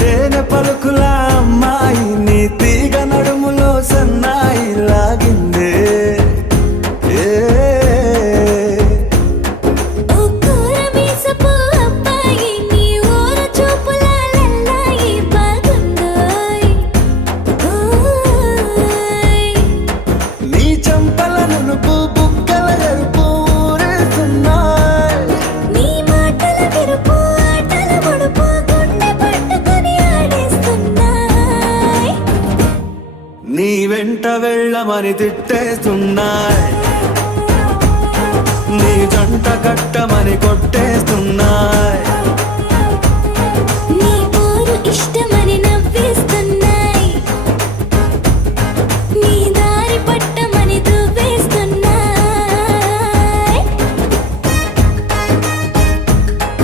తేనె పలుకుల అమ్మాయి నీ తీగ నడుములో సన్నాయి లాగిందే ఏ నీ చంపల నునుపు బుగ్గల ఎరుపు ఊరేస్తున్నాయి నీ మాటల విరుపు ఆటల ముడుపు గుండె పట్టుకొని ఆడేస్తున్నాయి నీ వెంట వెళ్ళమని తిట్టేస్తున్నాయి నీ జంట కట్టమని కొట్టేస్తున్నాయి